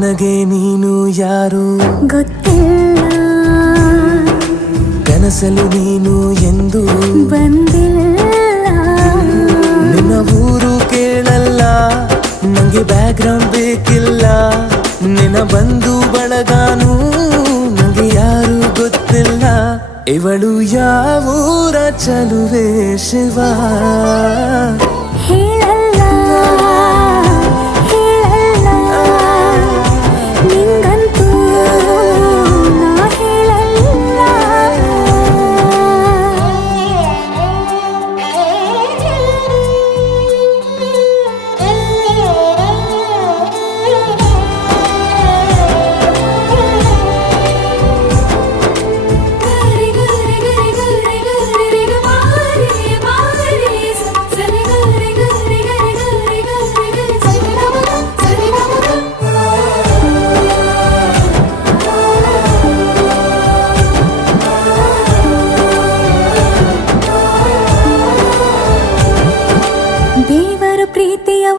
ನನಗೆ ನೀನು ಯಾರು ಗೊತ್ತಿಲ್ಲ, ಕನಸಲು ನೀನು ಎಂದು ಬಂದಿಲ್ಲ. ನಿನ್ನ ಊರು ಕೇಳಲ್ಲ, ನಂಗೆ ಬ್ಯಾಕ್ಗ್ರೌಂಡ್ ಬೇಕಿಲ್ಲ. ನಿನ್ನ ಬಂಧು ಬಳಗಾನು ನಂಗೆ ಯಾರು ಗೊತ್ತಿಲ್ಲ. ಇವಳು ಯಾವೂರ ಚಲುವೆ ಶಿವ ಹೇಳ